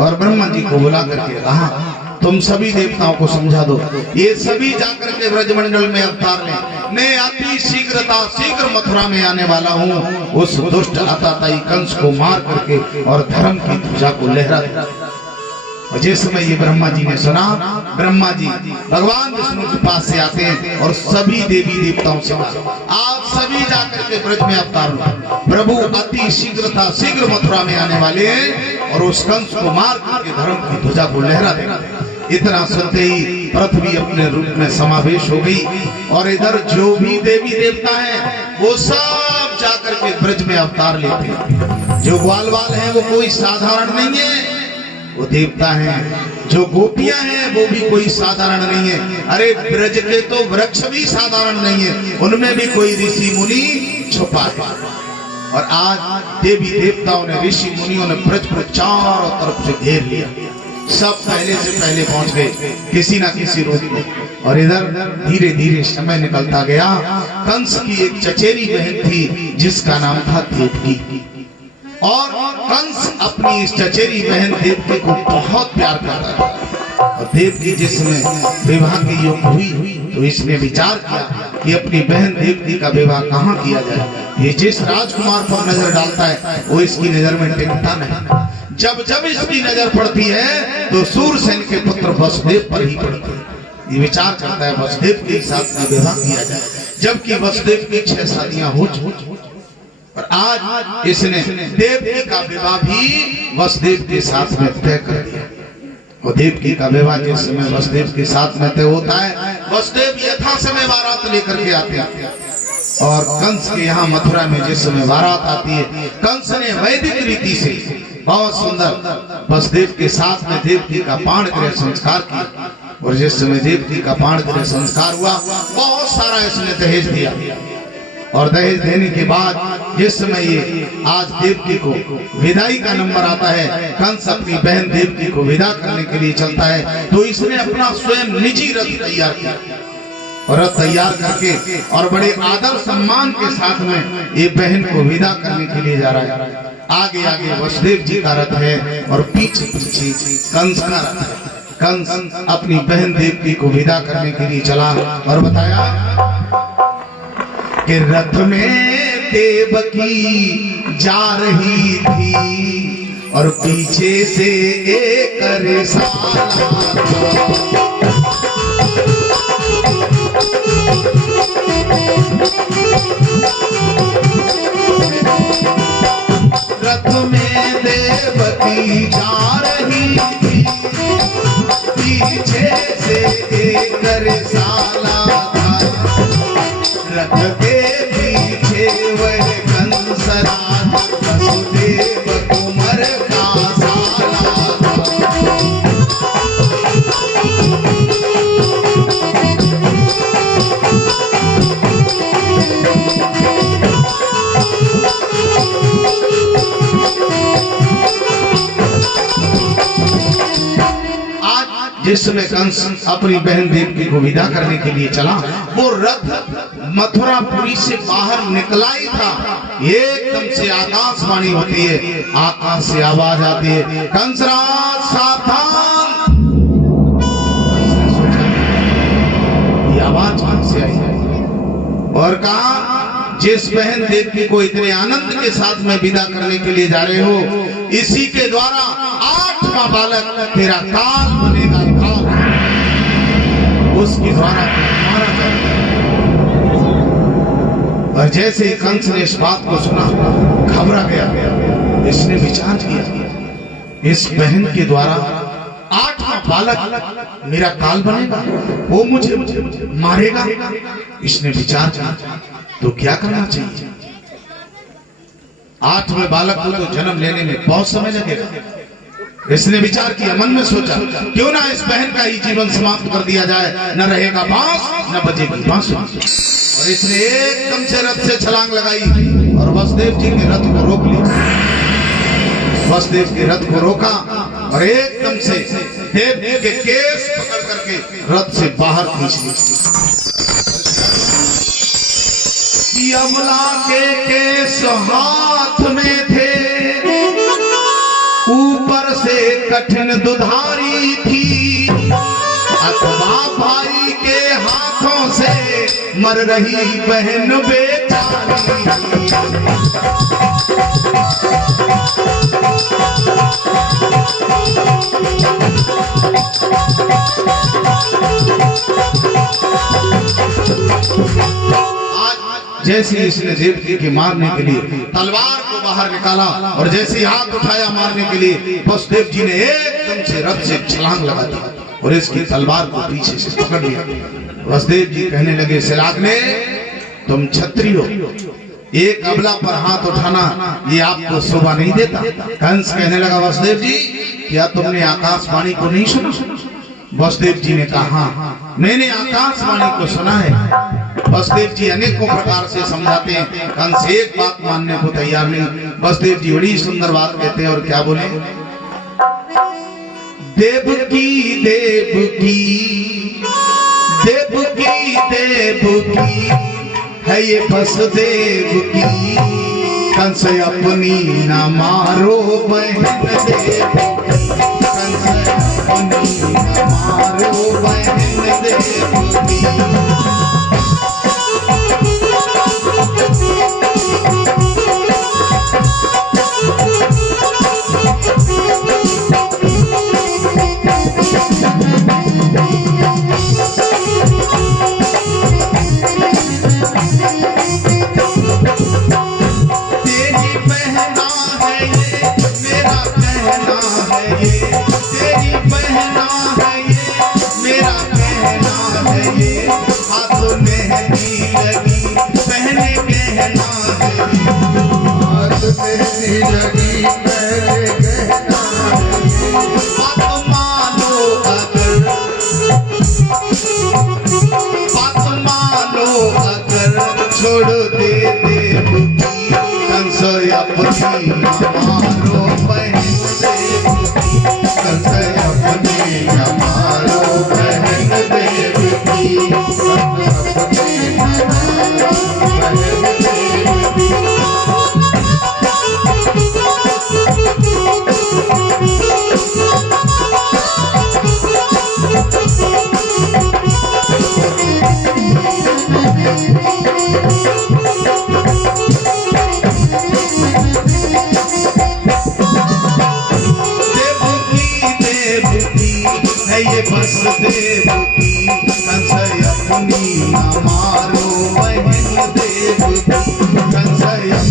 और ब्रह्मा जी को बुला करके कहा तुम सभी देवताओं को समझा दो, ये सभी जाकर के ब्रजमंडल में अवतार लें। मैं अति शीघ्र मथुरा में आने वाला हूँ, उस दुष्ट अताताई कंस को मार करके और धर्म की ध्वजा को लहरा देता। और जिस समय ये ब्रह्मा जी ने सुना, ब्रह्मा जी भगवान विष्णु के पास से आते हैं और सभी देवी देवताओं से आप सभी जाकर के ब्रज में अवतार लो, प्रभु अति शीघ्र मथुरा में आने वाले हैं और उस कंस को मार करके धर्म की ध्वजा को लहरा देना। इतना सुनते ही पृथ्वी अपने रूप में समावेश हो गई और इधर जो भी देवी देवता हैं वो सब जाकर के ब्रज में अवतार लेते हैं। जो ग्वालवाल है वो कोई साधारण नहीं है, वो देवता हैं। जो गोपियां हैं वो भी कोई साधारण नहीं है। अरे ब्रज के तो वृक्ष भी साधारण नहीं है, उनमें भी कोई ऋषि मुनि छुपा है। और आज देवी देवताओं ने, ऋषि मुनियों ने ब्रज को चारों तरफ से घेर लिया। सब पहले से पहले पहुंच गए किसी ना किसी रूप में। और इधर धीरे धीरे समय निकलता गया। कंस की एक चचेरी बहन थी जिसका नाम था देवकी, और कंस अपनी इस चचेरी बहन देवकी को बहुत प्यार करता था। और देवकी जिसमें विवाह की योग हुई तो इसने विचार किया कि अपनी बहन देवकी का विवाह कहाँ किया जाए। ये जिस राजकुमार पर नजर डालता है वो इसकी नजर में टिकता नहीं। जब जब इसकी नजर पड़ती है तो सूरसेन के पुत्र वसुदेव पर ही पड़ती है। ये विचार करता है वसुदेव के साथ में विवाह किया जाए, जबकि वसुदेव की 6 शादियां हो चुकी। और आज इसने देवकी का विवाह भी वसुदेव के साथ में तय कर दिया। और देवकी का विवाह जिस समय वसुदेव के साथ में तय होता है, वसुदेव यथा समय बारात लेकर के आते हैं। और कंस के यहाँ मथुरा में जिस समय बारात आती है, कंस ने वैदिक रीति से बहुत सुंदर वसुदेव के साथ में देवकी का पाण गृह संस्कार किया। और जिस समय देवकी का पाण गृह संस्कार हुआ, बहुत सारा इसने दहेज दिया। और दहेज देने के बाद जिस समय ये आज देवकी को विदाई का नंबर आता है, कंस अपनी बहन देवकी को विदा करने के लिए चलता है, तो इसने अपना स्वयं निजी रथ तैयार किया। और रथ तैयार करके और बड़े आदर सम्मान के साथ में ये बहन को विदा करने के लिए जा रहा है। आगे आगे वसुदेव जी का रथ है और पीछे पीछे कंस का रथ है। कंस अपनी बहन देवकी को विदा करने के लिए चला और बताया कि रथ में देवकी जा रही थी और पीछे से एक रिसाला। रथ में देवकी जा रही थी, पीछे से एक रिसाला था। रथ के पीछे वह कंसराज वसुदेव कुंवर का साला था। जिसमें कंस अपनी बहन देवकी को विदा करने के लिए चला, वो रथ मथुरापुरी से बाहर निकला ही था। एकदम से आकाशवाणी होती है, आकाश से आवाज आती है, कंसराज सावधान। ये आवाज कहां से आई? और कहा जिस बहन देवकी को इतने आनंद के साथ में विदा करने के लिए जा रहे हो, इसी के द्वारा 8वां बालक तेरा काल बनेगा। उसके द्वारा मारा जाएगा। और जैसे ही कंस ने इस बात को सुना, घबरा गया। इसने विचार किया इस बहन के द्वारा 8वां बालक मेरा काल बनेगा, वो मुझे मारेगा। इसने विचार किया तो क्या करना चाहिए। 8वें बालक को तो जन्म लेने में बहुत समय लगेगा। इसने विचार किया, मन में सोचा क्यों ना इस बहन का ही जीवन समाप्त कर दिया जाए, न रहेगा बांस न बजेगी बांसुरी। और इसने एकदम से रथ से छलांग लगाई और वसुदेव जी के रथ को रोक लिया। वसुदेव के रथ को रोका और एकदम से देवकी के केस पकड़ करके रथ से बाहर खींच लिया। अमला के केस हाथ में थे, ऊपर बरसे कठिन दुधारी थी, अथवा भाई के हाथों से मर रही बहन बेचारी। जैसे इसने देवकी के मारने के लिए तलवार को बाहर निकाला और जैसे ही हाथ उठाया मारने के लिए, वसुदेव जी ने एकदम से रथ से छलांग लगा दी और इसकी तलवार को पीछे से पकड़ लिया। वसुदेव जी कहने लगे, शिलाग्ने तुम क्षत्रिय हो, एक अबला पर हाथ उठाना ये आपको शोभा नहीं देता। कंस कहने लगा, वसुदेव जी क्या तुमने आकाशवाणी को नहीं सुना? वसुदेव जी ने कहा, हाँ मैंने आकाशवाणी को सुना है। वसुदेव जी अनेकों प्रकार से समझाते हैं, कंस एक बात मानने को तैयार नहीं। वसुदेव जी बड़ी सुंदर बात कहते हैं और क्या बोले, देवकी देवकी देवकी देवकी है ये वसुदेव की, कंस अपनी न मारो बहन देवकी, कंस अपनी न मारो बहन देवकी। छोड़ दे देवकी, कंस अपनी मारो बहन देवकी, कंस अपनी मारो बहन देवकी, कंस अपनी मारो बहन देवकी। देवकी कंस अपनी न मारो बहन देवकी, कंस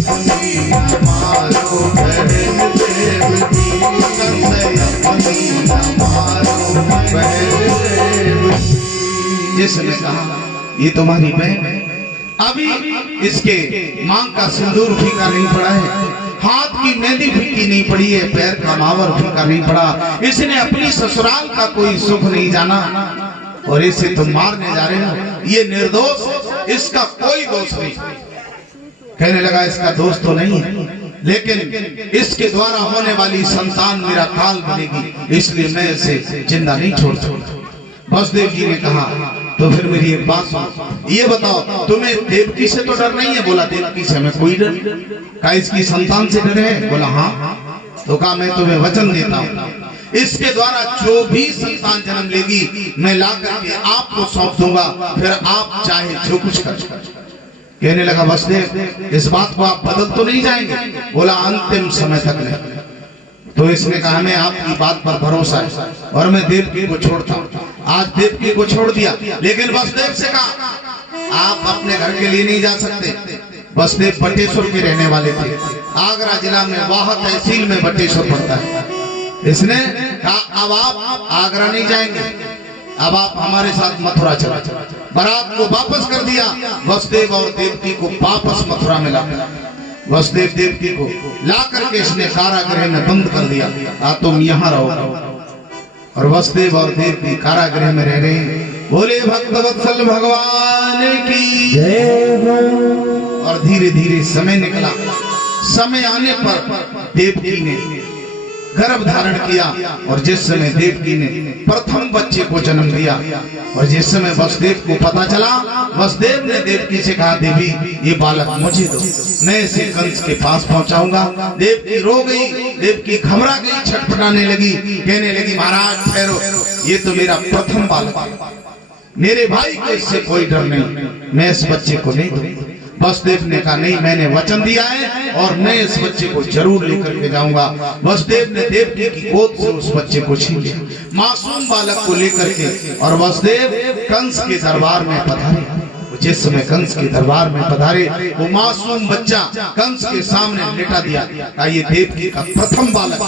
अपनी न मारो बहन देवकी, कंस अपनी न मारो बहन देवकी। जिसने कहा ये तुम्हारी बहन है, अभी इसके मांग का सिंदूर फीका नहीं पड़ा है, हाथ की मेहंदी फीकी नहीं पड़ी है, पैर का मावर फीका नहीं पड़ा, इसने अपनी ससुराल का कोई सुख नहीं जाना और इसे तुम मारने जा रहे हो। ये निर्दोष, इसका कोई दोष नहीं। कहने लगा, इसका दोष तो नहीं है, लेकिन इसके द्वारा होने वाली संतान मेरा काल बनेगी, इसलिए मैं इसे जिंदा नहीं छोड़ सकता। वसुदेव जी ने कहा, तो फिर मेरी एक बात सुनो, ये बताओ तुम्हें देवकी से तो डर नहीं है? बोला, देवकी से हमें कोई डर। कहा, इसकी संतान से डर है? बोला, हाँ। तो कहा, मैं तुम्हें वचन देता हूँ, इसके द्वारा जो भी संतान जन्म लेगी मैं ला करके आपको सौंप दूंगा, फिर आप चाहे जो कुछ कर। कहने लगा, वसुदेव इस बात को आप बदल तो नहीं जाएंगे? बोला, अंतिम समय तक नहीं। तो इसने कहा, हमें आपकी बात पर भरोसा है और मैं देवकी को छोड़ता हूँ। आज देवकी को छोड़ दिया, लेकिन वसुदेव से कहा, आप अपने घर के लिए नहीं जा सकते। वसुदेव बटेश्वर के रहने वाले थे, आगरा जिला में वाह तहसील में बटेश्वर पड़ता है। इसने कहा, अब आप आगरा नहीं जाएंगे, अब आप हमारे साथ मथुरा चला। बारात को वापस कर दिया, वसुदेव और देवकी को वापस मथुरा में ला। वसुदेव देवकी को ला करके इसने कारागृह में बंद कर दिया, तुम यहाँ रहो। और वसुदेव और देवकी कारागृह में रह रहे हैं। बोले भक्तवत्सल भगवान की जय हो। और धीरे धीरे समय निकला। समय आने पर देवकी ने गर्भ धारण किया और जिस समय देवकी ने प्रथम बच्चे को जन्म दिया और जिस समय वसुदेव को पता चला, वसुदेव ने देवकी से कहा, देवी ये बालक मुझे दो, मैं इसे कंस के पास पहुंचाऊंगा। देवकी रो गई, देवकी घबरा गई, छटपटाने लगी, कहने लगी, महाराज ठहरो, ये तो मेरा प्रथम बालक है, मेरे भाई को इससे कोई डर नहीं, मैं इस बच्चे को नहीं दूंगा। वसुदेव ने कहा, नहीं, मैंने वचन दिया है और मैं इस बच्चे को जरूर लेकर के जाऊंगा। वसुदेव ने देवकी की गोद से उस बच्चे को छीन लिया, मासूम बालक को लेकर के, और वसुदेव कंस के दरबार में पधारे। जिस समय कंस के दरबार में पधारे, वो मासूम बच्चा कंस के सामने लेटा दिया, ये देवकी का प्रथम बालक।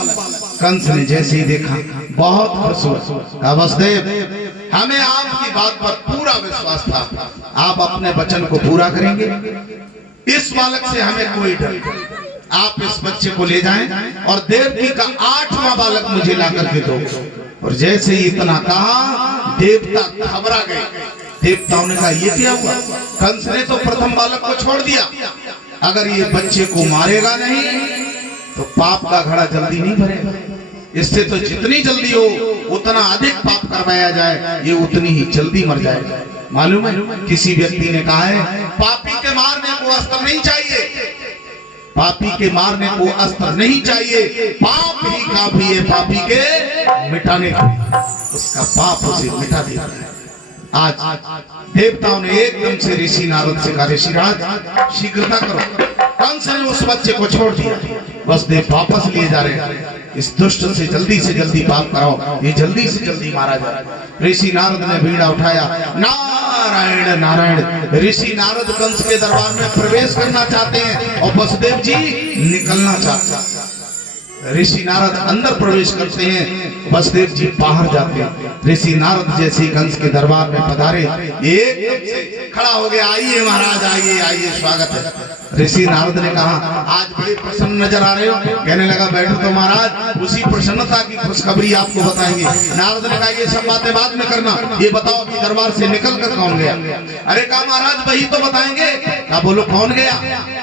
कंस ने जैसे ही देखा बहुत खुश हुआ। वसुदेव, हमें आपकी बात पर पूरा विश्वास था, आप अपने वचन को पूरा करेंगे, इस बालक से हमें कोई डर नहीं, आप इस बच्चे को ले जाएं और देवकी का 8वां बालक मुझे लाकर के दो। और जैसे ही इतना कहा, देवता घबरा गए। देवताओं ने कहा, ये क्या हुआ? कंस ने तो प्रथम बालक को छोड़ दिया, अगर ये बच्चे को मारेगा नहीं तो पाप का घड़ा जल्दी नहीं भरेगा, इससे तो जितनी जल्दी हो उतना अधिक पाप करवाया जाए, ये उतनी ही जल्दी मर जाएगा। मालूम है, किसी व्यक्ति ने कहा है, पापी के मारने को अस्त्र नहीं चाहिए, पापी के मारने को अस्त्र नहीं चाहिए, पाप ही काफी है पापी के मिटाने को, उसका पाप उसे मिटा देता है। आज देवताओं ने एकदम से ऋषि नारद से कहा, ऋषिराज शीघ्रता करो। कंस ने उस बच्चे को छोड़ दिया, वसुदेव वापस लिए जा रहे हैं, इस दुष्ट से जल्दी पाप कराओ, ये जल्दी से जल्दी मारा जाए। ऋषि नारद ने बीड़ा उठाया, नारायण नारायण। ऋषि नारद कंस के दरबार में प्रवेश करना चाहते हैं और वसुदेव जी निकलना चाहते हैं। ऋषि नारद अंदर प्रवेश करते हैं, वसुदेव जी बाहर जाते हैं। ऋषि नारद जैसे कंस के दरबार में पधारे, एकदम से खड़ा हो गया, आइए महाराज, आइए आइए, स्वागत है। ऋषि नारद ने कहा, आज बड़े प्रसन्न नजर आ रहे हो। कहने लगा, बैठो तो महाराज, उसी प्रसन्नता की खुशखबरी आपको बताएंगे। नारद ने कहा, ये सब बातें बाद में करना, ये बताओ अभी दरबार से निकल कर कौन गया? अरे कहा, महाराज वही तो बताएंगे। कहा, बोलो कौन गया?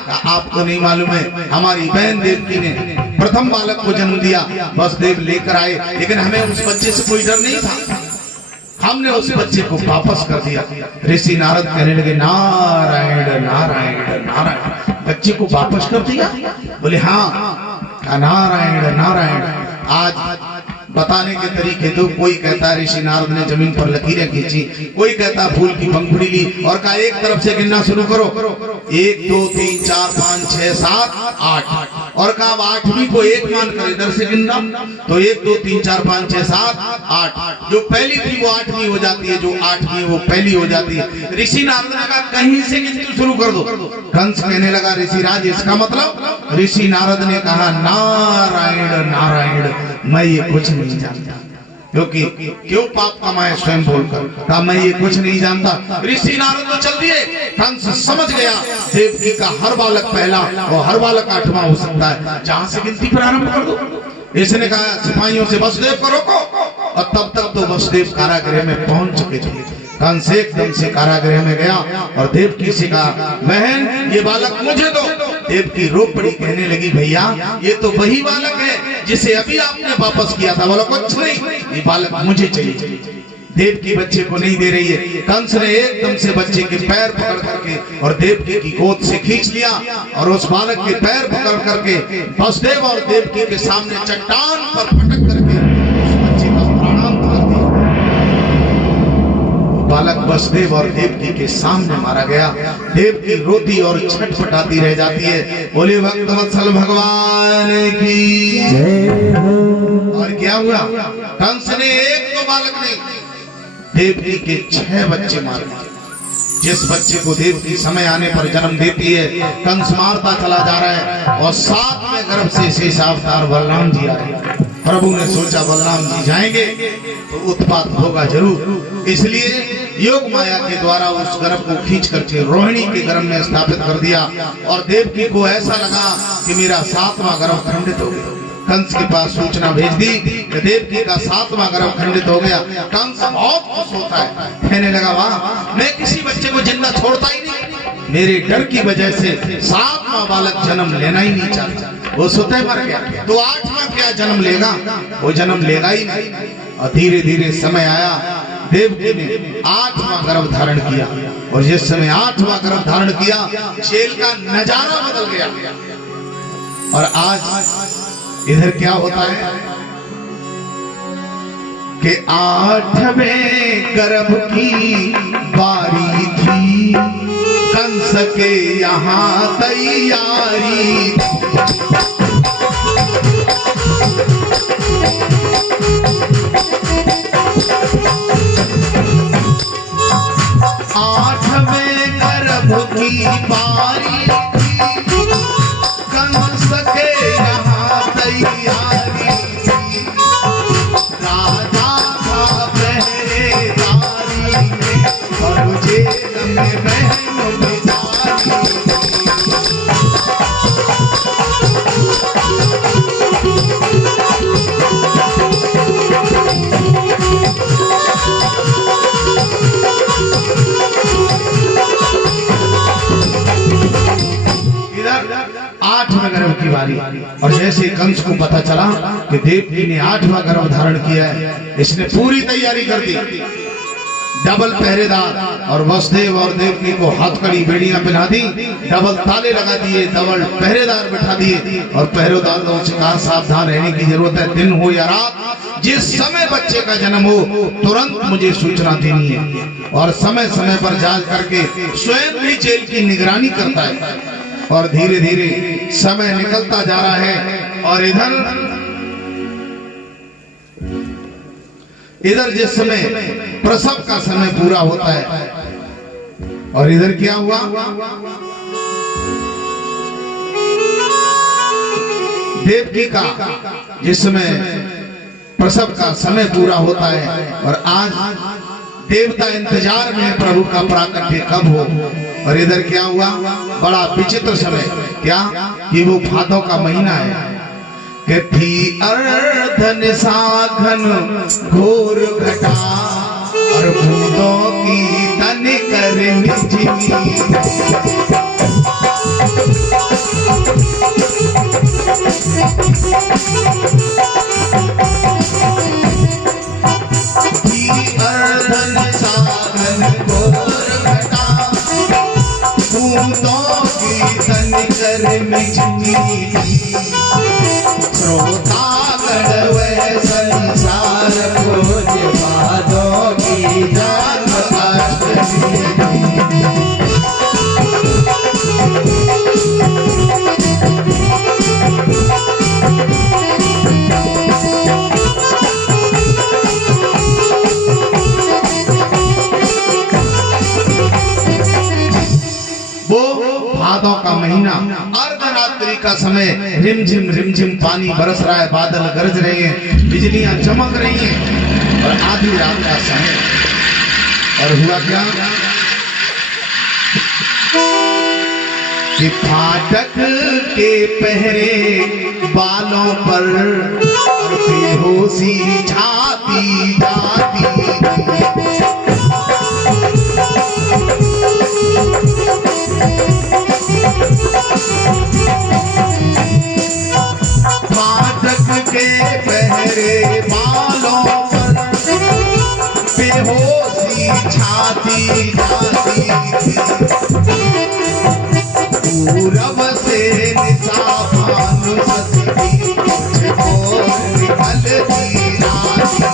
कहा, आपको नहीं मालूम है, हमारी बहन देवकी ने प्रथम बालक को जन्म दिया, वसुदेव लेकर आए, लेकिन हमें उस बच्चे से कोई डर नहीं था, हमने उस बच्चे को वापस कर दिया। ऋषि नारद कहने लगे, नारायण नारायण नारायण, बच्चे को वापस कर दिया? बोले हाँ। नारायण नारायण। आज बताने के तरीके तो, कोई कहता है ऋषि नारद ने जमीन पर लकीरें खींची, कोई कहता फूल की पंखुड़ी ली और कहा एक तरफ से गिनना शुरू करो, 1 2 3 4 5 6 7 8, और कहा 8वीं को 1 मान कर इधर से गिनना, तो 1 2 3 4 5 6 7 8, जो पहली थी वो 8वीं हो जाती है, जो 8वीं वो पहली हो जाती है। ऋषि नारद ने कहा कहीं से गिनती शुरू कर दो। कंस कहने लगा, ऋषिराज इसका मतलब? ऋषि नारद ने कहा, नारायण नारायण, मैं ये कुछ नहीं जानता, क्योंकि क्यों पाप कमाए स्वयं बोलकर। कहा, मैं ये कुछ नहीं जानता। ऋषि नारद तो चल दिए। कंस समझ गया, देवकी का हर बालक पहला और हर बालक 8वां हो सकता है, जहां से गिनती प्रारंभ कर दो। इसने कहा सिपाहियों से, वसुदेव को रोको, और तब तक तो वसुदेव कारागृह में पहुंच चुके थे। कंस एकदम से कारागृह में गया और देवकी से कहा, बहन ये बालक मुझे दो। देवकी रो पड़ी, कहने लगी, भैया ये तो वही बालक है जिसे अभी आपने वापस किया था। बोलो कुछ नहीं, ये बालक मुझे चाहिए। देवकी बच्चे को नहीं दे रही है। कंस ने एकदम से बच्चे के पैर पकड़ करके और देवकी की गोद से खींच लिया और उस बालक के पैर पकड़ करके वसुदेव और देवकी के सामने चट्टान पर पटक करके उस बच्चे का प्राणांत कर दिया। बालक वसुदेव और देवकी के सामने मारा गया। देवकी रोती और छटपटाती रह जाती है। बोले भक्तवत्सल भगवान की जय। और क्या हुआ? कंस ने एक तो बालक नहीं, देवकी के 6 बच्चे मारे। जिस बच्चे को देवकी समय आने पर जन्म देती है, कंस मारता चला जा रहा है और साथ में गर्भ से शेष अवतार बलराम जी आ रहे हैं। प्रभु ने सोचा बलराम जी जाएंगे तो उत्पात होगा जरूर, इसलिए योग माया के द्वारा उस गर्भ को खींच करके रोहिणी के गर्भ में स्थापित कर दिया। और देवकी को ऐसा लगा कि मेरा 7वां गर्भ खंडित हो गया। कंस के पास सूचना भेज दी कि देवकी का 7वां गर्भ खंडित हो गया। कंस बहुत खुश होता है, कहने लगा, वाह, मैं किसी बच्चे को जिंदा छोड़ता ही नहीं, मेरे डर की वजह से 7वां बालक जन्म लेना ही नहीं चाहता। वो सुते मर गया, तो 8वां क्या जन्म लेगा? वो जन्म लेगा ही नहीं। और धीरे धीरे समय आया, देवकी ने 8वां गर्भ धारण किया, और जिस समय 8वां गर्भ धारण किया, जेल का नजारा बदल गया। और आज इधर क्या होता है कि 8वें गर्भ की बारी थी, कंस के यहाँ तैयारी। 8वें गर्भ की बारी थी, कंस के यहाँ तैयारी थी। राजा था पहरेदारी में, और जेल में बहन बिचारी। इधर 8वें गर्भ की बारी, और जैसे कंस को पता चला कि देवकी ने 8वां गर्भ धारण किया है, इसने पूरी तैयारी कर दी। डबल पहरेदार, और वसुदेव और देवकी को हथकड़ी बेड़ियां पहना दी, डबल ताले लगा दिए, डबल पहरेदार बैठा दिए, और पहरेदारों से कहा सावधान रहने की जरूरत है, दिन हो या रात, जिस समय बच्चे का जन्म हो तुरंत मुझे सूचना देनी है। और समय समय पर जांच करके स्वयं भी जेल की निगरानी करता है। और धीरे धीरे समय निकलता जा रहा है, और इधर जिस समय प्रसव का समय पूरा होता है, और इधर क्या हुआ, देवकी का जिस समय प्रसव का समय पूरा होता है, और आज देवता इंतजार में प्रभु का प्राकट्य कब हो। और इधर क्या हुआ, बड़ा विचित्र समय, क्या कि वो भादों का महीना है, कि थी अर्धन साघन घोर घटा, और भूतों की तन कर अर्धन साघन घोर घटा, भूतों की तन कर श्रोता गढ़ संसार खोज, भादों की जन्म अष्टमी। वो भादों का महीना, अर्धरात्रि का समय, रिमझिम पानी बरस रहा है, बादल गरज रहे हैं, बिजलियां चमक रही हैं, और आधी रात का समय। और हुआ क्या कि फाटक के पहरे बालों पर, और बेहोशी छाती जाती। फाटक के पहरे बालों पर, बेहोशी छाती जाती थी। पूरब से निशान सजती, मुझको निकलती राती।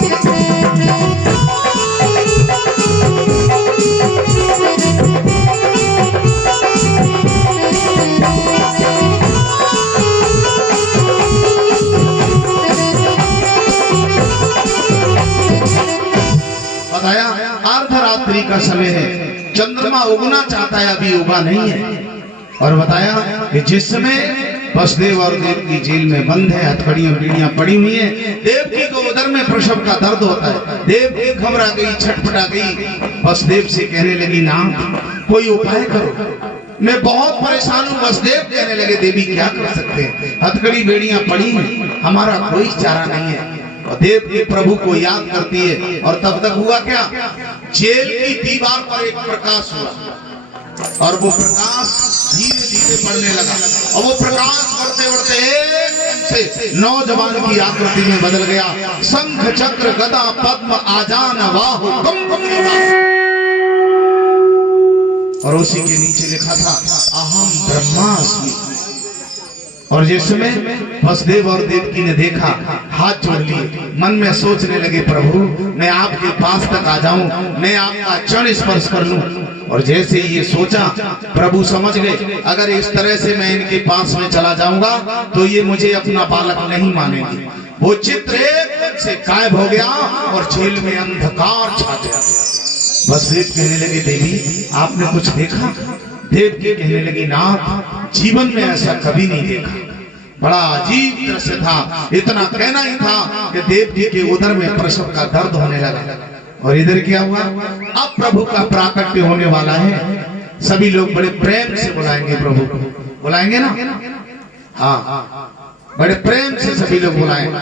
बताया अर्धरात्रि का समय है, चंद्रमा उगना चाहता है, अभी उगा नहीं है। और बताया कि जिस समय वसुदेव और देवकी जेल में बंद है, हथकड़ियां बीड़ियां पड़ी हुई हैं, देवकी को उदर में प्रसव का दर्द होता है, देवकी घबरा गई, छटपटा गई, वसुदेव से कहने लगी, ना कोई उपाय करो, मैं बहुत परेशान हूँ। वसुदेव कहने लगे, देवी क्या कर सकते हैं, हथकड़ी बेड़ियां पड़ी हैं, हमारा कोई चारा नहीं है। और देवकी प्रभु को याद करती है, और तब तक हुआ क्या, जेल की दीवार पर एक प्रकाश हुआ, और वो प्रकाश धीरे धीरे बढ़ने लगा, और वो प्रकाश बढ़ते बढ़ते एकदम से नौजवान की आकृति में बदल गया। शंख चक्र गदा पद्म आजान बाहु और उसी के नीचे लिखा था अहम ब्रह्मास्मि। और जिसमें वसुदेव और देवकी ने देखा, हाथ जोड़ लिए, मन में सोचने लगे प्रभु मैं आपके पास तक आ जाऊं, मैं आपका चरण स्पर्श कर लूं। और जैसे ये सोचा प्रभु समझ गए अगर इस तरह से मैं इनके पास में चला जाऊंगा तो ये मुझे अपना बालक नहीं मानेंगे। वो चित्र एकदम से गायब हो गया और झील में अंधकार छा गया। वसुदेव कहने लगे देवी आपने कुछ देखा? देवकी कहने लगी नाथ जीवन में ऐसा कभी नहीं देखा, बड़ा अजीब दृश्य था। इतना कहना ही था कि देवकी के उदर में प्रसव का दर्द होने लगा। और इधर क्या हुआ? अब प्रभु का प्राकट्य होने वाला है। सभी लोग बड़े प्रेम से बुलाएंगे प्रभु को, बुलाएंगे ना? हाँ बड़े प्रेम से सभी लोग बुलाएंगे।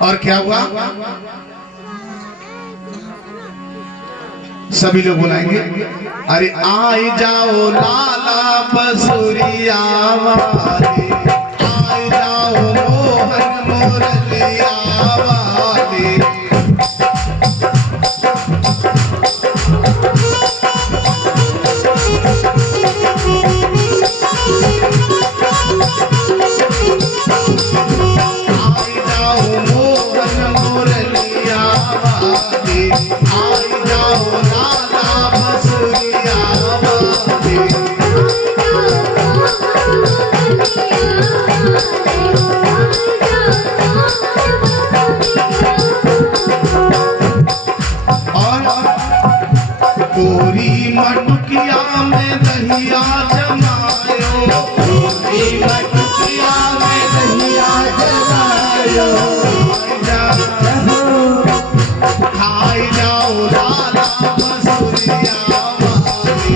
और क्या हुआ? सभी लोग बुलाएंगे अरे आई जाओ लाला बसुरिया वाले, आई जाओ मोहन मुरलिया वाले। आई जाओ मोहन मुरलिया वाले, आई जाओ पूरी मटुकिया में दहिया जमायो, पूरी मटुकिया में दहिया जमायो। खाई जाओ लाला बसुरिया वाले,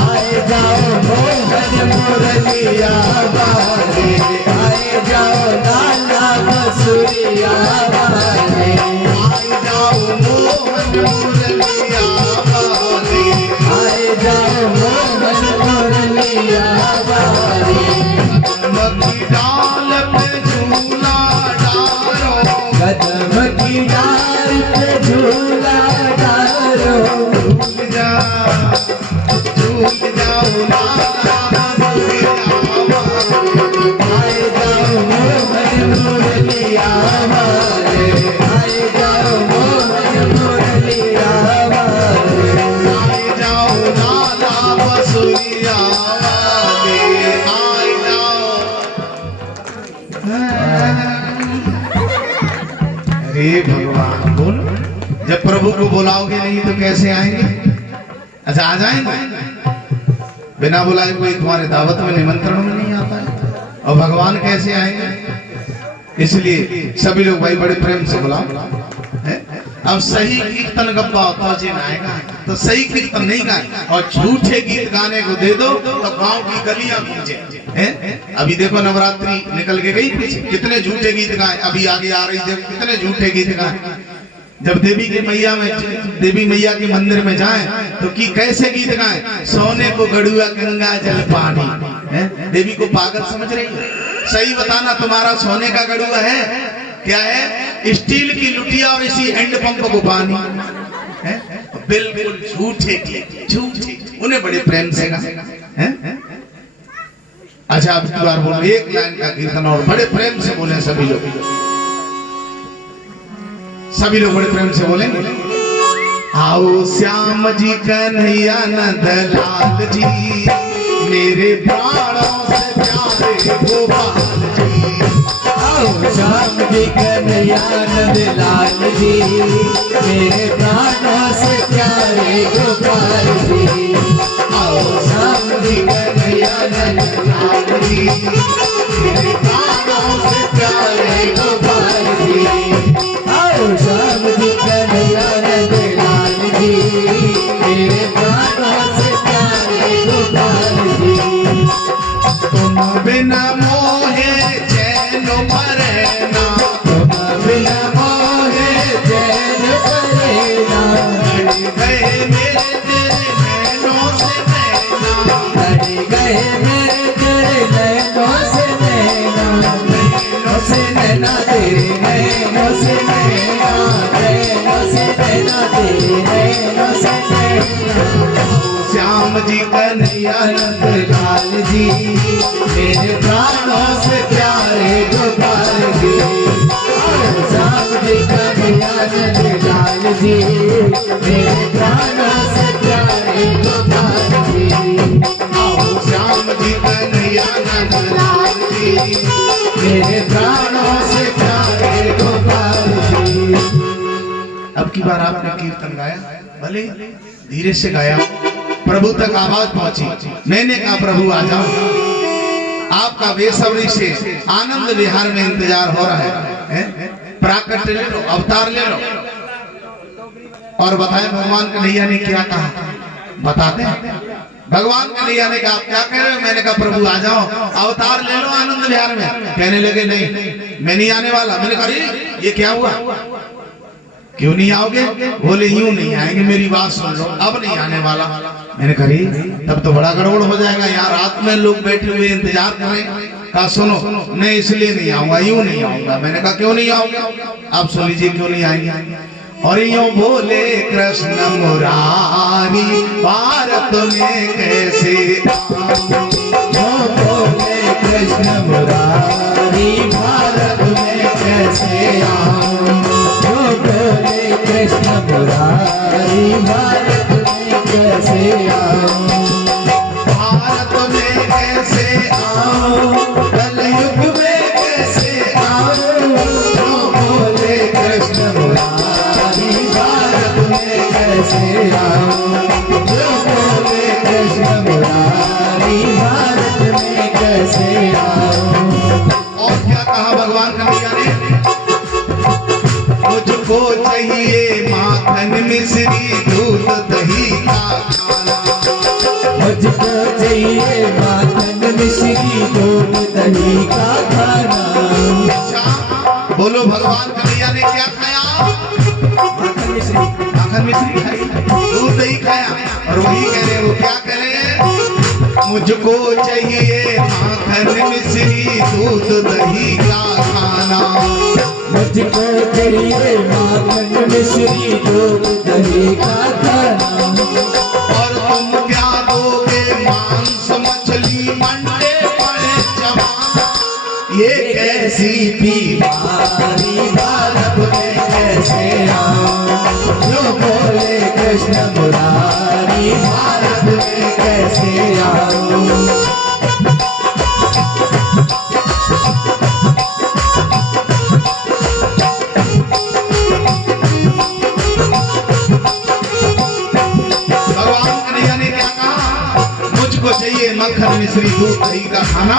आए जाओ मोहन मुरलिया वाले, आए जाओ लाला बसुरिया वाले, आए जाओ मोहन मुरलिया वाले, आए जाओ मोहन मुरलिया वाले। कदम की डाल पे झूला डालो, कदम की डाल पे झूला डालो, झूल जाओ लाला बसुरिया वाले, आए जाओ मोहन मुरलिया वाले, आए जाओ मोहन मुरलिया वाले, आए जाओ लाला बसुरिया वाले, आए जाओ। अरे भगवान बोल, जब प्रभु को बुलाओगे नहीं तो कैसे आएंगे? अच्छा आ जाएंगे? बिना बुलाए कोई तुम्हारे दावत में निमंत्रण में नहीं आता है। और भगवान कैसे आएंगे? इसलिए सभी लोग भाई बड़े प्रेम से बुलाओ। अब सही कीर्तन गप्पा होता जी आएगा तो सही कीर्तन नहीं गाए और झूठे गीत गाने को दे दो तो गांव की गलियां गूंजे। अभी देखो नवरात्रि निकल के गई पीछे, कितने झूठे गीत गाए। अभी आगे आ रही जब कितने झूठे गीत गाए। जब देवी मैया के मंदिर में जाएं तो कि कैसे गीत गाएं? सोने को गड़ुआ गंगा जल पानी। देवी को पागल समझ रही है? सही बताना तुम्हारा सोने का गड़ुआ है क्या है? स्टील की लुटिया और इसी हैंडपंप को पानी है? बिल्कुल झूठे झूठे, उन्हें बड़े प्रेम से गाएं। अच्छा अब की बार बोलो एक लाइन का कीर्तन और बड़े प्रेम से बोले सभी लोग। सभी लोग बड़े प्रेम से बोलेंगे आओ श्याम जी कन्हैया नंद लाल जी, मेरे प्राणों से प्यारे गोपाल जी। आओ श्याम जी कन्हैया नंद लाल जी, मेरे प्राणों से प्यारे गोपाल जी। आओ श्याम जी कन्हैया नंद लाल जी, मेरे प्राणों से प्यारे गोपाल जी। श्याम जी कन्हैया नंद लाल जी, मेरे प्राणों से प्यारे गोपाल जी। तुम बिना मोहे चैन परेना, तुम बिना मोहे चैन परेना। लड़ गए मेरे तेरे नैना तेरे नैनों से नैना, नैनों से नैना तेरे नैनों से नैना। श्याम जी कन्हैया नंद लाल जी मेरे प्राणों से प्यारे गोपाल जी। श्याम जी कन्हैया नंद लाल जी मेरे प्राणों से प्यारे गोपाल जी। श्याम जी कन्हैया नंद लाल जी मेरे प्राणों से प्यारे गोपाल जी। अब की बार आपने कीर्तन गाया, भले धीरे से गाया, प्रभु तक आवाज पहुंची। मैंने कहा प्रभु आ जाओ, आपका बेसब्री से आनंद विहार में इंतजार हो रहा है। प्राकट्य ले लो, अवतार ले लो और बताएं भगवान कन्हैया ने क्या कहा, बताते हैं। भगवान कन्हैया ने कहा आप क्या कह रहे हो? मैंने कहा प्रभु आ जाओ, अवतार ले लो आनंद विहार में। कहने लगे नहीं मैं नहीं आने वाला। मैंने कहा ये क्या हुआ, क्यों नहीं आओगे? बोले यूं नहीं आएंगे, मेरी बात सुन लो, अब नहीं आने वाला। मैंने कहा तब तो बड़ा गड़बड़ हो जाएगा, यहाँ रात में लोग बैठे हुए इंतजार कर रहे हैं। कहा सुनो मैं इसलिए नहीं आऊंगा, यूं नहीं आऊंगा। मैंने कहा क्यों नहीं आओगे? आप सुन लीजिए क्यों नहीं आएंगे। और यूं बोले कृष्ण मुरारी भारत में कैसे यूं बोले कृष्ण मुरारी भारत में कैसे आऊं। यूं बोले कृष्ण मुरारी भारत में कैसे आऊं। भारत में कैसे आऊं, कलयुग में कैसे आऊं। यूं बोले कृष्ण मुरारी भारत में कैसे आऊं। यूं बोले कृष्ण मुरारी भारत में कैसे आऊं। और क्या कहा भगवान कन्हैया ने? मुझको चाहिए माखन मिश्री दूध दही का खाना। मुझको चाहिए माखन मिश्री दूध दही का खाना। अच्छा बोलो भगवान कन्हैया ने क्या खाया? माखन मिश्री, माखन मिश्री खाई, दूध दही खाया। और वही कह रहे, वो क्या कह रहे हैं? मुझको चाहिए माखन मिश्री दूध दही का खाना। मुझको चाहिए माखन मिश्री दूध दही का खाना। और तुम क्या दोगे? मांस मछली मंडे पड़े जवान। ये कैसी बीमारी भारत में कैसे आऊं। जो बोले कृष्ण मुरारी भारत में कैसे आऊं। भगवान कन्हैया ने क्या कहा? मुझको चाहिए मक्खन मिश्री दूध दही का खाना।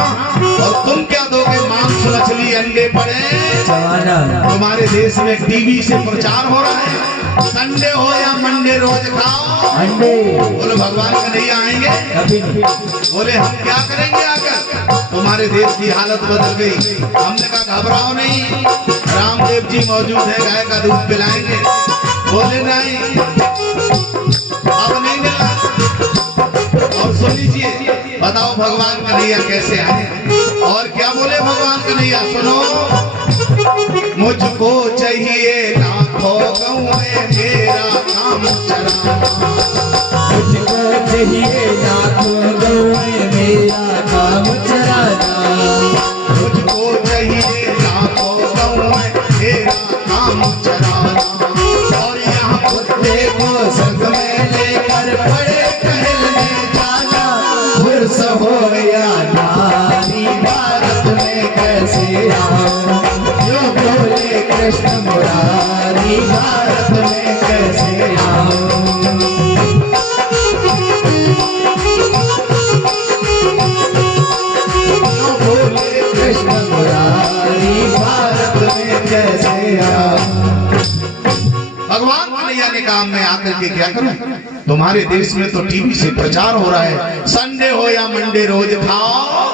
और तुम क्या दोगे? मांस मछली अंडे पड़े जवाना। तुम्हारे देश में टीवी से प्रचार हो रहा है, संडे हो या मंडे रोज खाओ। अंडे बोलो भगवान कन्हैया आएंगे? कभी नहीं। बोले हम क्या करेंगे आकर? तुम्हारे देश की हालत बदल गई। हमने कहा घबराओ नहीं, रामदेव जी मौजूद है, गाय का दूध पिलाएंगे। बोले नहीं अब नहीं मिला। और सुन लीजिए, बताओ भगवान कन्हैया कैसे आए और क्या बोले भगवान कन्हैया? सुनो, मुझको चाहिए लाखों गऊ में मेरा काम चलाना। मुझको चाहिए लाखों गऊ में मेरा काम चलाना। मुझको चाहिए लाखों गऊ में मेरा काम चलाना। और यहाँ कुत्ते को संग में लेकर बड़े टहलने जाना। पुरुष हो या नारी भारत में कैसे आऊं। जो बोले कृष्ण मुरारी भारत में कैसे आऊं। जो बोले कृष्ण मुरारी भारत में कैसे आऊं। भगवान कन्हैया ने कहा मैं आकर के क्या करूं? तुम्हारे देश में तो टीवी से प्रचार हो रहा है, संडे हो या मंडे रोज खाओ।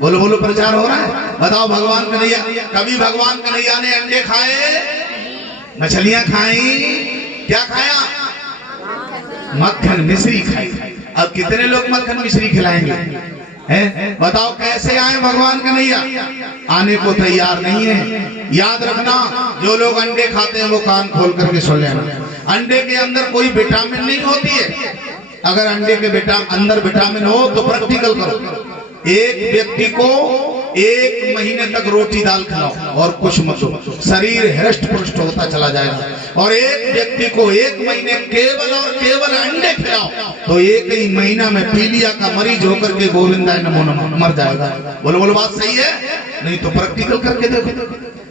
बोलो बोलो प्रचार हो रहा है। बताओ भगवान कन्हैया, कभी भगवान कन्हैया ने अंडे खाए, मछलियां खाई, क्या खाया? मक्खन मिश्री खाई। अब कितने लोग मक्खन मिश्री खिलाएंगे? है? बताओ कैसे आए भगवान का नैया? आने को तैयार नहीं है। याद रखना, जो लोग अंडे खाते हैं वो कान खोल करके सुन लेना, अंडे के अंदर कोई विटामिन नहीं होती है। अगर अंडे के अंदर विटामिन हो तो प्रैक्टिकल करो। एक व्यक्ति को 1 महीने तक रोटी दाल खिलाओ और कुछ मत दो, शरीर हृष्ट पुष्ट होता चला जाएगा। और एक व्यक्ति को 1 महीने केवल और केवल अंडे खिलाओ तो 1 ही महीना में पीलिया का मरीज होकर के गोविंदाय नमो नमः मर जाएगा। बोलो बोलो, बात सही है? नहीं तो प्रैक्टिकल करके देखो।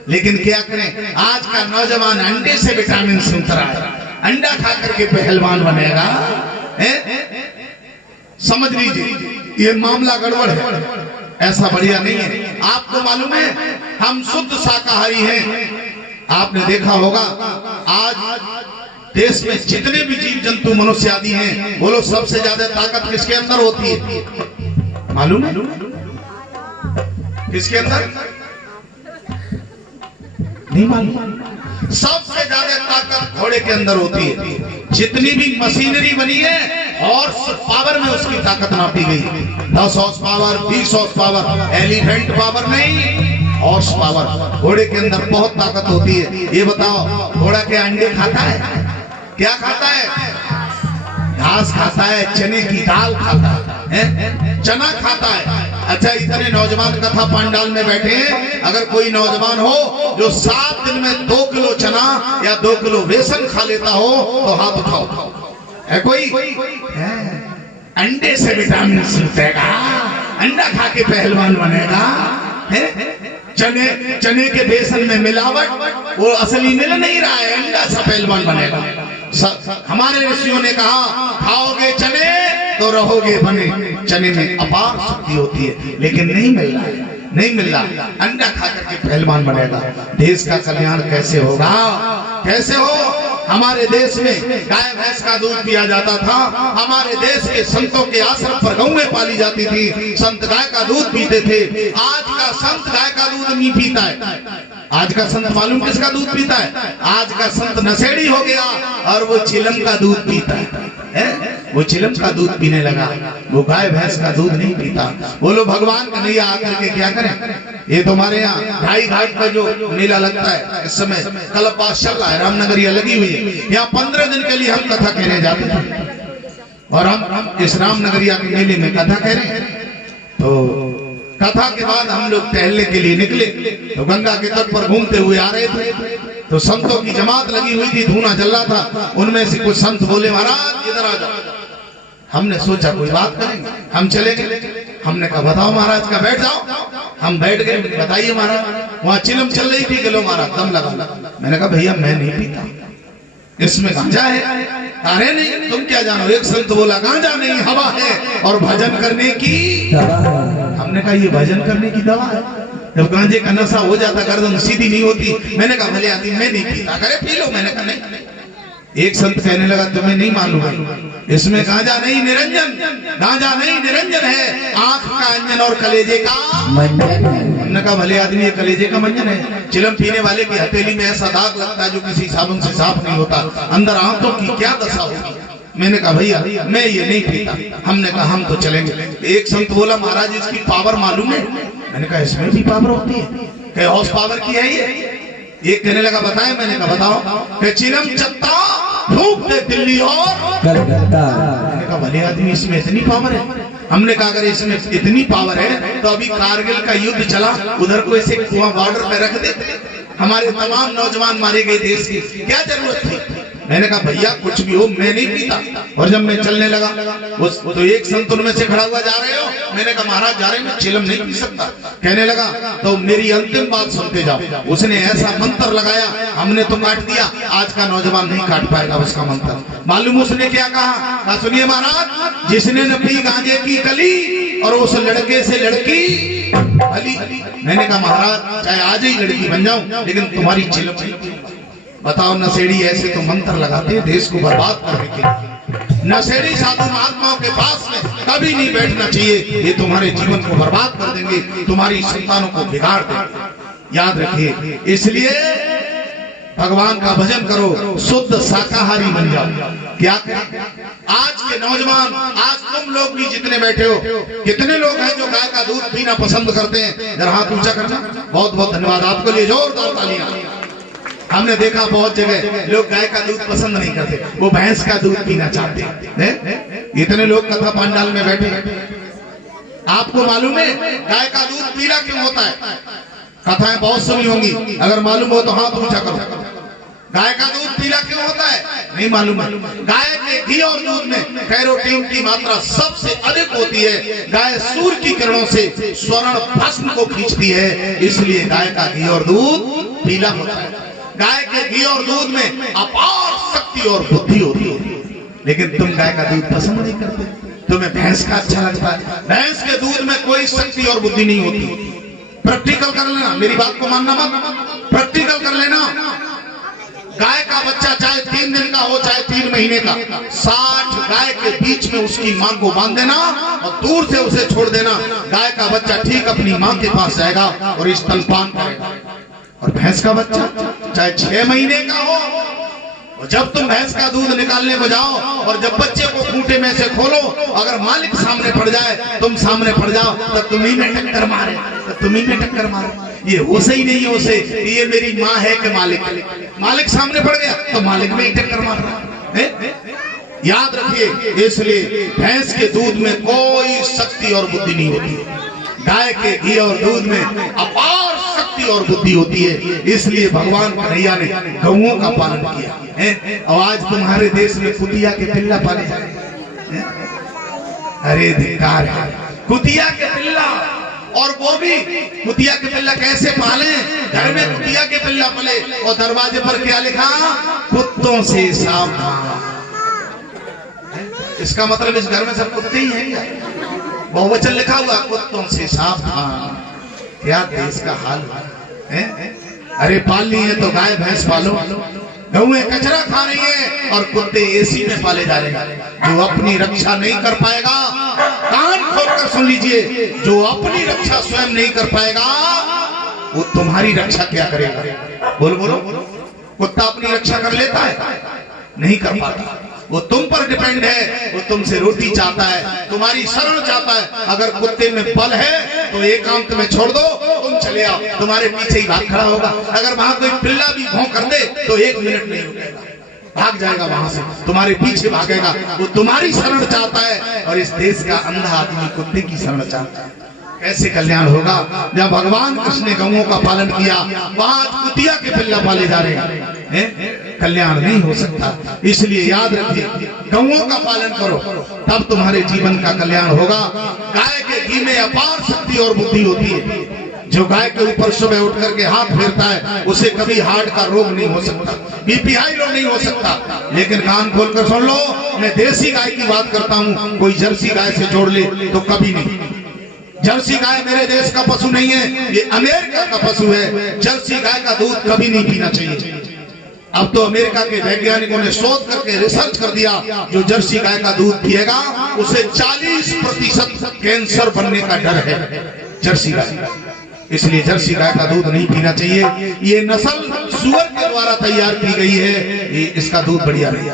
लेकिन क्या करें, आज का नौजवान अंडे से विटामिन सुन रहा है, अंडा खा करके पहलवान बनेगा। समझ लीजिए ये मामला गड़बड़ है, ऐसा बढ़िया नहीं है। आपको मालूम है हम शुद्ध शाकाहारी हैं। आपने देखा होगा आज देश में जितने भी जीव जंतु मनुष्य आदि हैं, बोलो सबसे ज्यादा ताकत किसके अंदर होती है? मालूम है किसके अंदर? नहीं मालूम। सबसे ज्यादा ताकत घोड़े के अंदर होती है। जितनी भी मशीनरी बनी है हॉर्स पावर में उसकी ताकत नापी गई, 10 horse power, 20 horse power, elephant power नहीं, हॉर्स पावर। घोड़े के अंदर बहुत ताकत होती है। ये बताओ घोड़ा के अंडे खाता है? क्या खाता है? घास खाता है, चने की दाल खाता है, चना खाता है। अच्छा, इतने नौजवान कथा पंडाल में बैठे हैं, अगर कोई नौजवान हो जो 7 दिन में 2 किलो चना या 2 किलो बेसन खा लेता हो तो हाथ उठाओ। है कोई? अंडे से विटामिन मिलेगा, अंडा खा के पहलवान बनेगा। चने के बेसन में मिलावट, वो असली मिल नहीं रहा है, अंडा सा पहलवान बनेगा। हमारे ऋषियों ने कहा खाओगे चने तो रहोगे बने। चने में अपार शक्ति होती है, लेकिन नहीं मिल रहा है, नहीं मिल रहा। अंडा खा करके पहलवान बनेगा। देश का कल्याण कैसे होगा? कैसे हो? हमारे देश में गाय भैंस का दूध पिया जाता था। हमारे देश के संतों के आश्रम पर गौएं पाली जाती थी, संत गाय का दूध पीते थे। आज का संत गाय का दूध नहीं पीता है। आज का संत मालूम किसका दूध पीता है? आज का संत नशेड़ी हो गया और वो चिलम का दूध पीता है। वो चिलम का दूध पीने लगा, वो गाय भैंस का दूध नहीं पीता। बोलो भगवान का नैया आकर के क्या करें? ये तुम्हारे यहाँ ढाई घाट का जो मेला लगता है इस समय कलपास चल रहा है, रामनगरिया लगी हुई है। यहाँ 15 दिन के लिए हम कथा कहने जाते थे और हम इस रामनगरिया के मेले में कथा कह रहे हैं। तो कथा के बाद हम लोग टहलने के लिए निकले तो गंगा के तट पर घूमते हुए आ रहे थे, तो संतों की जमात लगी हुई थी, धूना जल रहा था। उनमें से कुछ संत बोले महाराज इधर आ जाओ। हमने सोचा कोई बात करेंगे, हम चले गए। हमने कहा बताओ महाराज का, बैठ जाओ। हम बैठ गए। बताइए महाराज। वहां चिलम चल रही थी कि लो महाराज दम लगा। मैंने कहा भैया मैं नहीं पीता, इसमें गांजा है। अरे नहीं, तुम क्या जानो? एक संत बोला गांजा नहीं हवा है और भजन करने की। हमने कहा ये भजन करने की दवा है। जब गांजे का नशा हो जाता गर्दन सीधी नहीं होती। मैंने कहा भले आदमी मैं नहीं पीता, करे पी लो। मैंने कहा नहीं। एक संत कहने लगा तुम्हें नहीं मालूम है इसमें गांजा नहीं निरंजन, गांजा नहीं निरंजन है, आंख का अंजन और कलेजे का मंजन। हमने कहा भले आदमी ये कलेजे का मंजन है। चिलम पीने वाले की हथेली में ऐसा दाग लगता है जो किसी साबुन से साफ नहीं होता, अंदर आंतों की क्या दशा होगी। मैंने कहा भैया मैं ये नहीं पीता। हमने कहा हम तो चलेंगे। एक संत बोला महाराज इसकी पावर मालूम है? मैंने कहा इसमें भी पावर होती है। क्या हॉर्स पावर की है ये? एक कहने लगा बताएं। मैंने कहा बताओ। चिलम चत्ता फूंक दे दिल्ली और कलकत्ता। मैंने कहा भले आदमी इसमें इतनी पावर है? हमने कहा अगर इसमें इतनी पावर है तो अभी कारगिल का युद्ध चला, उधर को इसे कुआं बॉर्डर पे रख देते, हमारे तमाम नौजवान मारे गए देश की, क्या जरूरत थी? मैंने कहा भैया कुछ भी हो मैं नहीं पीता। और जब मैं चलने लगा तो एक संत उनमें से खड़ा हुआ जा रहे हो। मैंने कहा महाराज जा रहे मैं चिलम नहीं पी सकता। कहने लगा तो मेरी अंतिम बात सुनते जाओ। उसने ऐसा मंत्र लगाया, हमने तो काट दिया, आज का नौजवान नहीं काट पाएगा उसका मंत्र। मालूम उसने क्या कहा? सुनिए महाराज, जिसने न पी गांजे की कली और उस लड़के से लड़की भली। मैंने कहा महाराज चाहे आज ही लड़की बन जाऊं लेकिन तुम्हारी चिलम। बताओ नशेड़ी ऐसे तो मंत्र लगाते हैं देश को बर्बाद करने के लिए। नशेड़ी साधु महात्माओं के पास में कभी नहीं बैठना चाहिए, ये तुम्हारे जीवन को बर्बाद कर देंगे, तुम्हारी संतानों को बिगाड़ देंगे। याद रखिए। इसलिए भगवान का भजन करो, शुद्ध शाकाहारी बन जाओ। क्या करें आज के नौजवान, आज तुम लोग भी जितने बैठे हो, कितने लोग हैं जो गाय का दूध पीना पसंद करते हैं? जरा हाथ ऊंचा करना। बहुत बहुत धन्यवाद, आपके लिए जोरदार तालियां। हमने देखा बहुत जगह लोग गाय का दूध पसंद नहीं करते, वो भैंस का दूध पीना चाहते हैं। इतने लोग कथा पंडाल में बैठे, आपको मालूम है गाय का दूध पीला क्यों होता है? कथाएं बहुत सुनी होंगी, अगर मालूम हो तो हाथ ऊंचा करो। गाय का दूध पीला क्यों होता है? नहीं मालूम है। गाय के घी और दूध में कैरोटीन की मात्रा सबसे अधिक होती है। गाय सूर्य की किरणों से स्वर्ण भस्म को खींचती है, इसलिए गाय का घी और दूध पीला होता है। गाय के घी और दूध में अपार शक्ति और बुद्धि होती है, लेकिन तुम गाय का दूध पसंद नहीं करते, तुम्हें भैंस का अच्छा लगता है। भैंस के दूध में कोई शक्ति और बुद्धि नहीं होती। प्रैक्टिकल कर लेना, मेरी बात को मानना मत, प्रैक्टिकल कर लेना। गाय का बच्चा चाहे 3 दिन का हो चाहे 3 महीने का, 60 गाय के बीच में उसकी मां को बांध देना और दूर से उसे छोड़ देना। गाय का बच्चा ठीक अपनी मां के पास जाएगा और स्तनपान करेगा। और भैंस का बच्चा चाहे 6 महीने का हो, और जब तुम भैंस का दूध निकालने को जाओ और जब बच्चे को खूंटे में से खोलो, अगर मालिक सामने पड़ जाए, तुम सामने पड़ जाओ, तब तुम्ही में टक्कर मारे, तब तुम्ही में टक्कर मारे। ये होसे ही नहीं होसे, ये मेरी माँ है कि मालिक सामने पड़ गया तो मालिक में ही टक्कर मार रहा है। याद रखिए, इसलिए भैंस के दूध में कोई शक्ति और बुद्धि नहीं होती। गाय के घी और दूध में अपार शक्ति और बुद्धि होती है, इसलिए भगवान कन्हैया ने गौओं का पालन किया है। और आज तुम्हारे देश में कुतिया के पिल्ला पाले जा रहे हैं। अरे धिक्कार है, कुतिया के पिल्ला, और वो भी कुतिया के पिल्ला कैसे पाले? घर में कुतिया के पिल्ला पले और दरवाजे पर क्या लिखा? कुत्तों से सावधान। इसका मतलब इस घर में सब कुत्ते ही हैं क्या? बहुवचन लिखा हुआ, कुत्तों से सावधान। क्या देश का हाल है? अरे पालनी है तो गाय भैंस पालो। गौएं कचरा खा रही है और कुत्ते एसी में पाले जा रहे हैं। जो अपनी रक्षा नहीं कर पाएगा, कान खोलकर सुन लीजिए, जो अपनी रक्षा स्वयं नहीं कर पाएगा वो तुम्हारी रक्षा क्या करेगा? बोलो बोलो। कुत्ता अपनी रक्षा कर लेता है? नहीं कर पाता। वो तुम पर डिपेंड है, वो तुमसे रोटी चाहता है, तुम्हारी शरण चाहता है। अगर कुत्ते में बल है तो एकांत में छोड़ दो, तुम चले आओ, तुम्हारे पीछे ही भाग खड़ा होगा। अगर वहां कोई पिल्ला भी भौंक कर दे तो 1 मिनट नहीं रुकेगा, भाग जाएगा वहां से, तुम्हारे पीछे भागेगा। वो तुम्हारी शरण चाहता है, और इस देश का अंधा आदमी कुत्ते की शरण चाहता है। कैसे कल्याण होगा? जब भगवान कृष्ण ने गौओं का पालन किया, वहां कुतिया के पिल्ला पाले जा रहे हैं, कल्याण नहीं हो सकता। इसलिए याद रखिए, गौओं का पालन करो, तब तुम्हारे जीवन का कल्याण होगा। गाय के घी में अपार शक्ति और बुद्धि होती है। जो गाय के ऊपर सुबह उठ करके हाथ फेरता है, उसे कभी हार्ट का रोग नहीं हो सकता, बीपी हाई रोग नहीं हो सकता। लेकिन कान खोलकर सुन लो, मैं देसी गाय की बात करता हूँ। कोई जर्सी गाय से जोड़ ले तो कभी नहीं। जर्सी गाय मेरे देश का पशु नहीं है, ये अमेरिका का पशु है। जर्सी गाय का दूध कभी नहीं पीना चाहिए। अब तो अमेरिका के वैज्ञानिकों ने शोध करके रिसर्च कर दिया, जो जर्सी गाय का दूध पिएगा उसे 40% कैंसर बनने का डर है। जर्सी गाय, इसलिए जर्सी गाय का दूध नहीं पीना चाहिए। ये नस्ल सुअर के द्वारा तैयार की गई है, इसका दूध बढ़िया नहीं।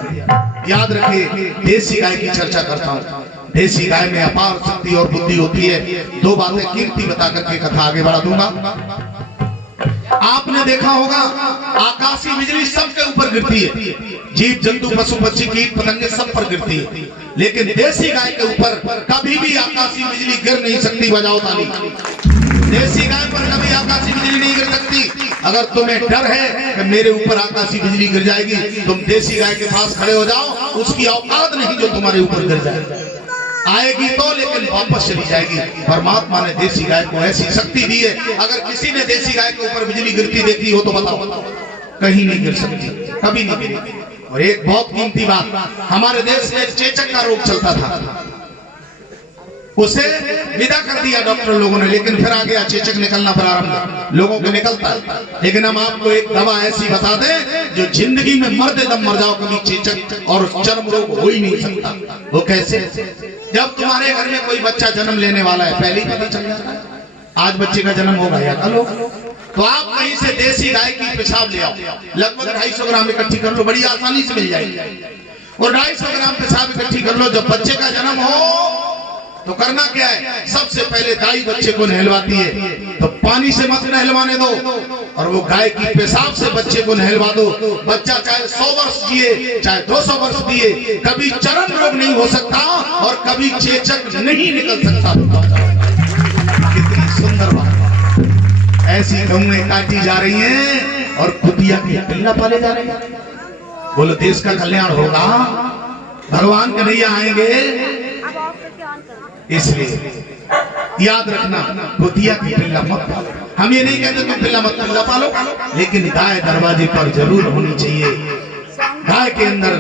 याद रखिए, देसी गाय की चर्चा करता हूँ। देसी गाय में अपार शक्ति और बुद्धि होती है। 2 बातें कीमती बता करके कथा आगे बढ़ा दूंगा। आपने देखा होगा, आकाशीय बिजली सबके ऊपर गिरती है, जीव जंतु पशु पक्षी कीट पतंगे सब पर गिरती है, लेकिन देसी गाय के ऊपर कभी भी आकाशीय बिजली गिर नहीं सकती। बजाओ ताली। देसी गाय पर कभी आकाशीय बिजली नहीं गिर सकती। अगर तुम्हें डर है कि मेरे ऊपर आकाशीय बिजली गिर जाएगी, तुम देसी गाय के पास खड़े हो जाओ, उसकी औकात नहीं जो तुम्हारे ऊपर गिर जाए। आएगी तो, लेकिन वापस चली जाएगी। परमात्मा ने देसी गाय को ऐसी शक्ति दी है, अगर किसी ने देसी गाय के ऊपर बिजली गिरती देखी हो तो बताओ, कहीं नहीं गिर सकती, कभी नहीं गिरी। और एक बहुत कीमती बात, हमारे देश में चेचक का रोग चलता था, उसे विदा कर दिया डॉक्टर लोगों ने, लेकिन फिर आ गया चेचक निकलना प्रारंभ, लोगों को निकलता है। लेकिन हम आपको एक दवा ऐसी बता दें जो जिंदगी में मरते दम मर जाओ, कभी चेचक और चर्म रोग हो ही नहीं सकता। वो कैसे? जब तुम्हारे घर में कोई बच्चा जन्म लेने वाला है, पहले ही पता चल जाता है। आज बच्चे का जन्म होगा या कल होगा, तो आप कहीं से देसी गाय की पेशाब ले आओ, लगभग 250 ग्राम इकट्ठी कर लो, बड़ी आसानी से मिल जाएगी। और 250 ग्राम पेशाब इकट्ठी कर लो। जब बच्चे का जन्म हो तो करना क्या है, सबसे पहले दाई बच्चे को नहलवाती है। तो पानी से मत नहलवाने दो, और वो गाय की पेशाब से बच्चे को नहलवा दो। बच्चा चाहे 100 वर्ष जिए, चाहे 200 वर्ष जिए, कभी चर्म रोग नहीं हो सकता और कभी चेचक नहीं निकल सकता। कितनी सुंदर बात। ऐसी गौएं काटी जा रही हैं और कुतिया के पिल्ला पाले जा रहे हैं। बोलो देश का कल्याण होगा, भगवान कन्हैया आएंगे। इसलिए याद रखना, कुतिया की पिल्ला मत पालो। हम ये नहीं कहते तुम पिल्ला मत पालो, लेकिन गाय दरवाजे पर जरूर होनी चाहिए। गाय के अंदर